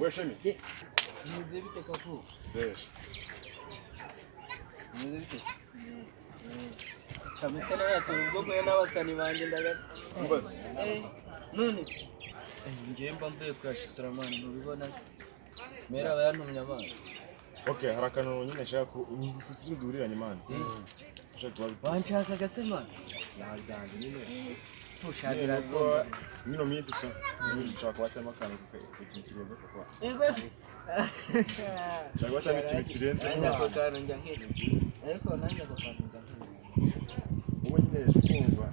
Weshemi. Nize bite kapu? Fresh. Nize bite? Kamita na yatungo mwe n'abasani banje ndagaza. Mbaze. None se. Ngiye mba mvuye kwashitira mani mubibona se. Mera abayantumye amazi. Okay, harakano nyine nshaka kusiri duhuriranye mani. Wanshaka gasema? Naganje nyine. Pushagira ko mino minsi cyo. Nshaka kwatema kana kukikirenze kwa. Ingwese. Cyangwa cyane ikintu kirenze ko cyane njya nkene. Ariko nanjye ko cyane njya nkene. Ubu nyine kumva.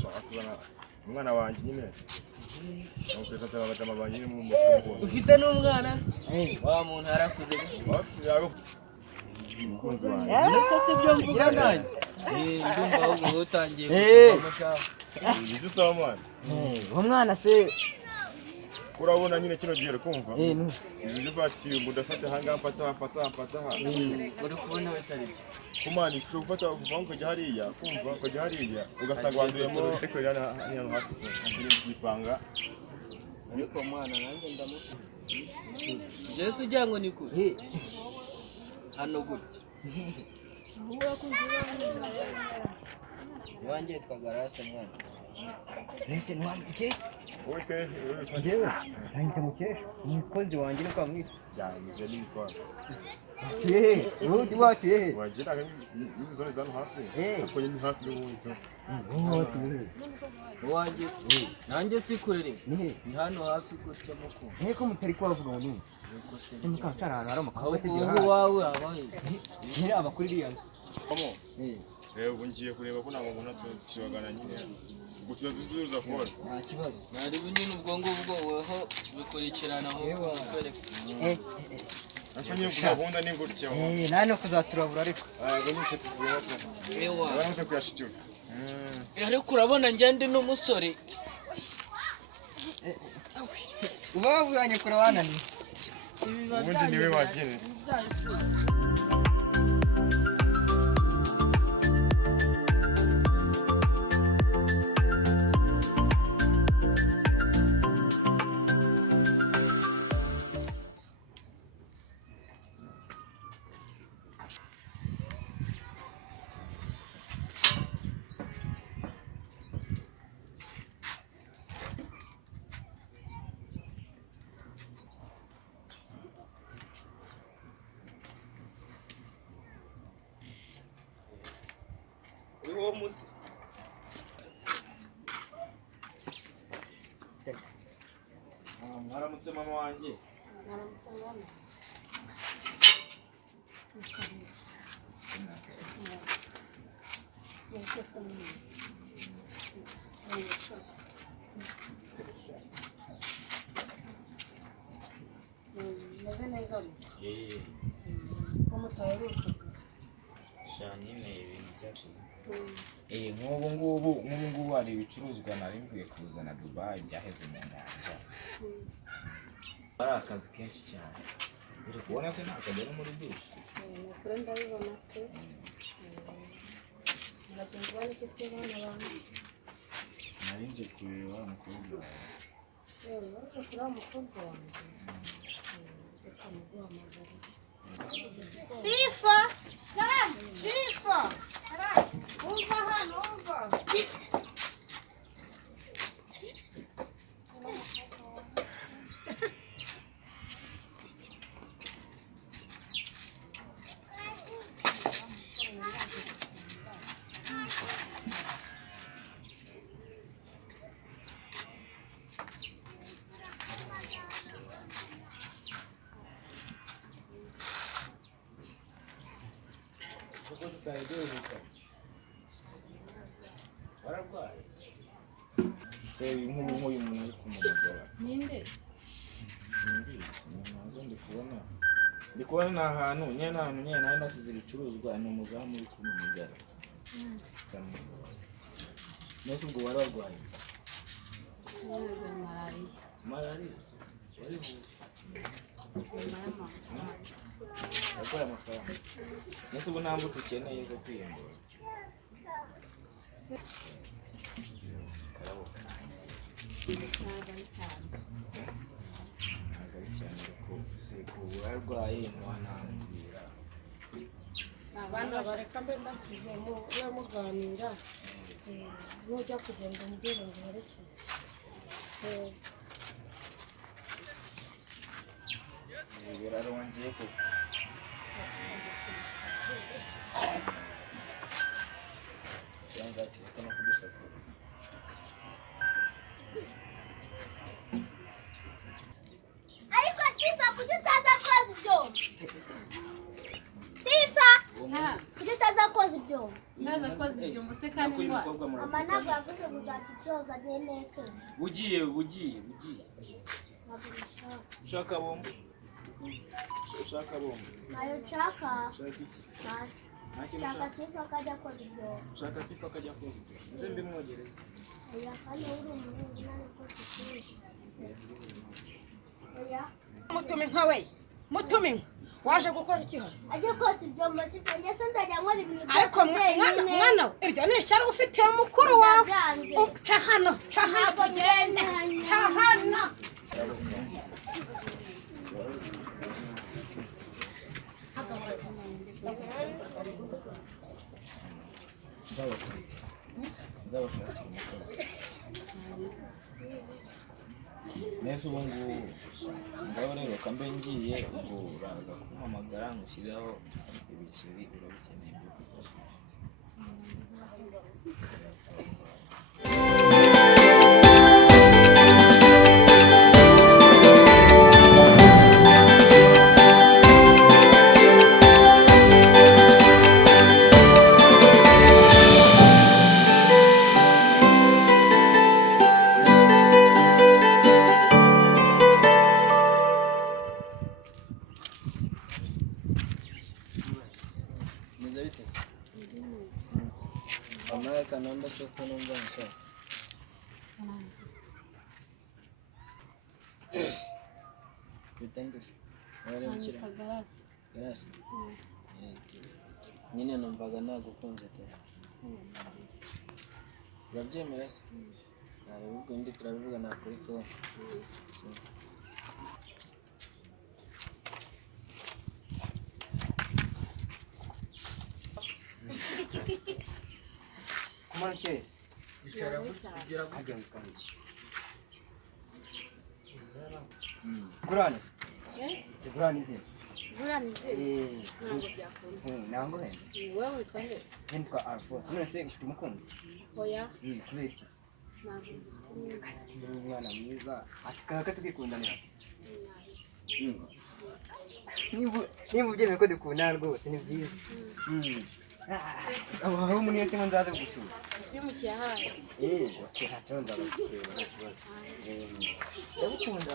Shaka kuzana umwana wanje nyine. Nokeza tabagama banyine mu mukombo. Ufite n'umwana se? Wa muntu harakuze. Mukunzi wanjye. Ese se byo mvuga nanjye. Ndumva ahubwo utangiye kumushaho. Ibyo usaba mwana. Umwana se urabona nyine kino gihe kumva. Ibyo bati mudafata hanga pata. Uri kubona batari. Kumani kufata kuvango kujya hariya kumva kujya hariya ugasanga wanduyemo sekwera hano hafi n'igipanga. Ariko mwana nanjye ndamufu. Jesu ujyango ni kuri. Hano gutya. Wanjye twagarasa mwana. Ese nwambike? Oke, ngewe ntangiye mukesha. Umukozi wanjye niko amwita. Cyangije n'ikwa. Undi watuye. Wagira izi zone zano hafi. Uko ni hafi y'umuntu. Wanjye nanjye sikurere. Ni hano hafi gutya muko. Nteko mutari kwavuga ngo simuka cyarana aramukawe se aho wawe abahe. Ni abakuririya. Komo. Rero ngiye kureba ko nabo mbona tubagana nyine. Gutuza tuzuza kubona. Nta kibazo. Nari binini ubwo ngubwo weho bikurikirana aho kwereka. Ariko nyine gahunda ni gutya. Nane kuzaturabura ariko. Ngo nishe tuvuye bata. Ewa. Baramute kuyashitura. Ariko urabona njye n'umusore. Uba wavuganye kure wanani. Ubundi niwe wagene. Musi. Mwaramutse mama wanjye. Mwaramutse mama. Meze neza ariko. Ko mutaheruka. Shanine ibintu byacu. Nk'ubu ngubu hari ibicuruzwa nari mvuye kuzana Dubai byaheze mu nyanja. Ari akazi kenshi cyane. Uri kubona se ntakajya no muri douche. Kure ndabibona pe. Ndagenzi bane cyo se bana banjye. Nari nje kureba umukobwa wawe. Waje kureba umukobwa wanjye. Reka muguhamagare. Sifa! Sifa! Umva hano, umva! Se nk'uyu muntu ari kumugora. Ninde? Simbizi, nazo ndi kubona ni ahantu nyine nari nasize ibicuruzwa ni umuzamu uri kumugara. Nese ubwo wari warwaye? Malariya. Akora amafaranga. Nese ubu nta mbuto ukeneye zo kwiyongera. ntabwo ari cyane. ntabwo ari cyane ariko se kuba arwaye ntiwanambwira. Abana bareka mbe mbasize mube muganira, nujya kugenda umbwire ngo uherekeze. birarongeye koko. cyangwa ati no kudusakuza. Ariko Sifa kuki utaza koza ibyombo? Sifa kuki utaza koza ibyombo? Ndaza koza ibyombo se kandi ndwara. Mama ntabwo yavuze ngo uzajya ubyoza nyeneke. Bugiye. Ushaka bombo? Ushaka bombo? Nayo nshaka. Ushaka iki? Nshaka Sifa akajya koza ibyombo. Ushaka Sifa akajya koza ibyombo? Nze mbimwogereze. Oya kandi uri umuhungu nawe koza ibyombo. Oya. Mutumi nka we. Mutumi waje gukora iki hano? Ajya koza ibyombo Sifa njye se ndajya nkora ibintu byose. Ariko mwana iryo ni ishyari ufitiye mukuru wawe. Ca hano tugende. Ca hano. Nzabashakira umukozi. Nese ubu ngubu ngaho rero kambe ngiye ubwo uraza kumpamagara ngushyiraho ibiceri urabikeneye byo kwifashisha. Amaya kanamba soko numva nshaka. Bitangise. Wari mukira. Garasi. Nyine numvaga nagukunze to. Urabyemera se? Ubwo ndi turabivuga na kuri phone. Kumana cyese. Bicara kugira Hajya mukanye. Guranize. Guranize. Guranize. Ntabwo byakunda. Nango he. Wowe witwa nde? Nitwa Alphonse. None se ufite umukunzi? Oya. Kubera iki se? Ntabwo. Umwana mwiza. Ati kaka tugikundanira se. Nimba ubyemeye ko dukundana rwose ni byiza. Aho umuntu wese ngo nzaze gusura. Twimukiye ahandi. Okay, nta kibazo nzabakureba nta kibazo. Ndagukunda.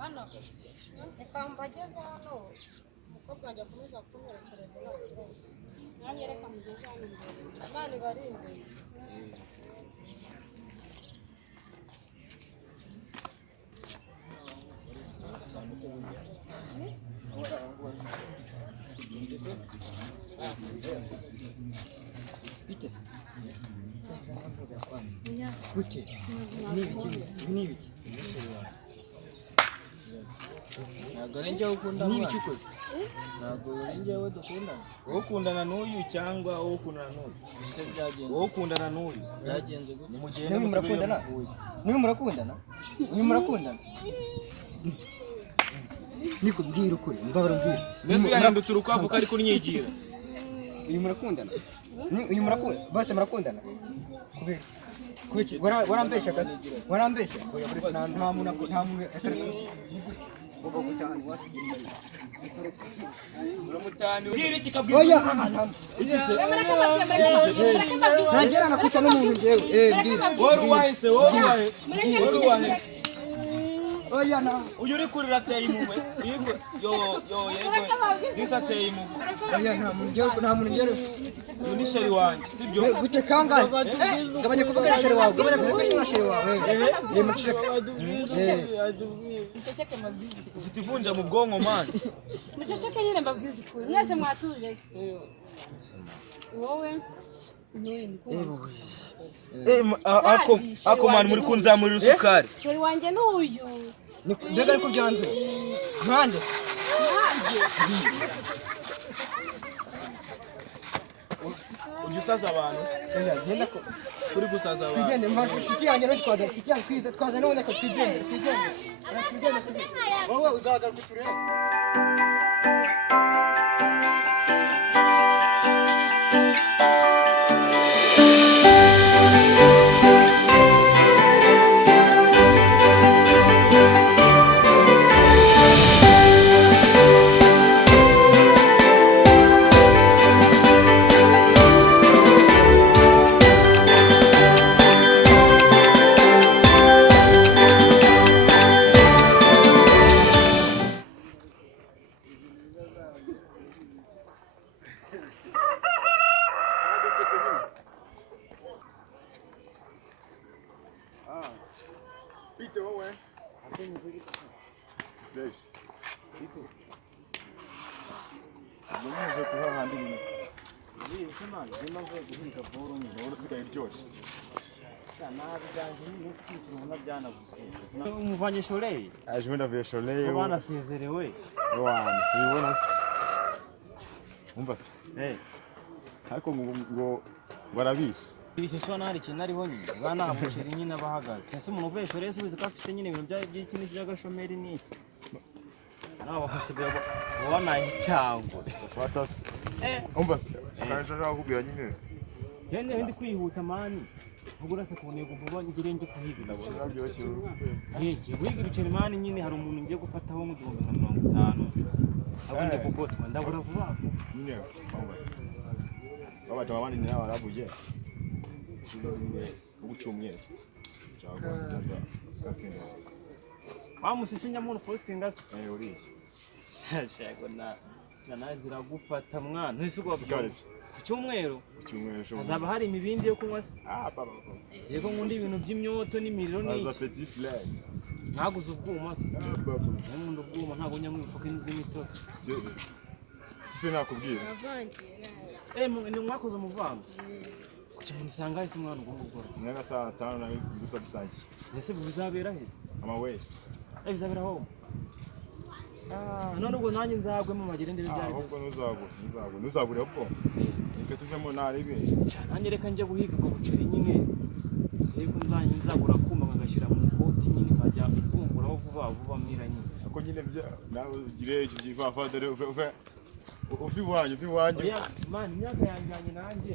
Hano reka mbageze hano umukobwa wanjye akomeza kumwerekereza nta kibazo. Nanjye reka mugeze hano imbere. Imana ibarinde. Biteze. Gute? Ni ibiki? Ntabwo ari njyewe ukunda Ni mwana. ibiki ukoze? Ntabwo ari njyewe dukundana. Wowe ukundana n'uyu cyangwa wowe ukundana n'uyu? Ese byagenze. Wowe ukundana n'uyu? Byagenze gute? Nimugende Niwe murakundana? Niwe murakundana? Niwe murakundana? Niko mbwira ukuri, mbabara mbwira. Yesu yahindutse urukwavu kari kunyigira. Uyu murakundana? Uyu murakundana? Bose murakundana? Kubera kuki? Warambeshya kazi? Warambeshya? Oya buri nta muntu uramutani ubwira iki kabwira oya iki nagera nakuca n'umuntu ngewe mbwira wari wahise oya na uyu uri kurira ateye impuhwe yego yego gisa ateye impuhwe oya nta muntu ngewe uyu ni sheri wanjye sibyo gute kangaze gabanya kuvuga sheri wawe gabanya kuvuga sheri wawe muceceke muceceke mbabwize ukuri ufite ivunja mu bwonko mani muceceke nyine mbabwize ukuri mwese mwatuje wowe ntuye ndikumva ako mani muri kunzamurira isukari sheri wanjye n'uyu mbega ariko byanze mpande ujya usaza abantu oya genda ko uri gusaza abantu tugende mfashe inshuti yanjye no twaza none ko tugende wowe uzagaruka turebe Pizza wewe. Fresh. Mwenye kuha handi ni. Ni sema jema kwa kuhinga boro ni boro sika iryoshye. Sana byanjye ni n'iki tubona byanaguze. Umuvanye Shorey. Aje wenda vya Shorey. Abana sezerewe. Wana, ubona se. Umva. Ariko ngo barabishi. Ibishishwa nari kintu ariho nyine. Bana muceri nyine abahagaze. Ese umuntu uvuye Shorey subiza ko afite nyine ibintu by'ikini by'agashomeri n'iki. Nawe bafashe ubona icyango. Fata. Umva. Kanje nakubwira nyine. Yene ndi kwihuta mani. Ugura se kubone kuvuga ngire nje kuhiga Ndabona byoroshye. Yeke wigira icyo mani nyine hari umuntu ngiye gufataho mu 250. Abonye kugotwa ndabura vuba. Nyine. Baba tabandi ni abarabuye. Ubucyumye. Cyangwa bizanda. Kakendo. Wamusisinya mu posting ase. Uri. Shego nazira gufata mwana. Ntese uko Sikari. Cyumweru. Cyumweru sho. Hazaba hari imibindi yo kunywa se. Baba. Yego ngundi ibintu by'imyoto n'imiriro Aza n'iki. petit flag. Ntaguze ubwuma se. Baba. Nkunda ubwuma ntago nyamwifuka n'imitoto. Tife nakubwira. Ni mwakoze umuvango. Kuki munisanga ese mwana ubwo gukora. Mwana saa 5 na gusa dusangiye. Ese bizabera he? Amawe. Bizabera ho. None ubwo nanjye nzagwe mu magerendere byari Ahubwo ntuzagure ubwo. Reka tuvemo naribe. Nanjye reka njye guhiga ubwo buceri nyine. Yego nzagura kuma ngagashyira mu koti nyine nkajya mfunguraho vuba mwira nyine. Ako nyine bya nawe ugire icyo byivafa dore uvi wanyu. Oya, man, imyaka yanjye nanjye.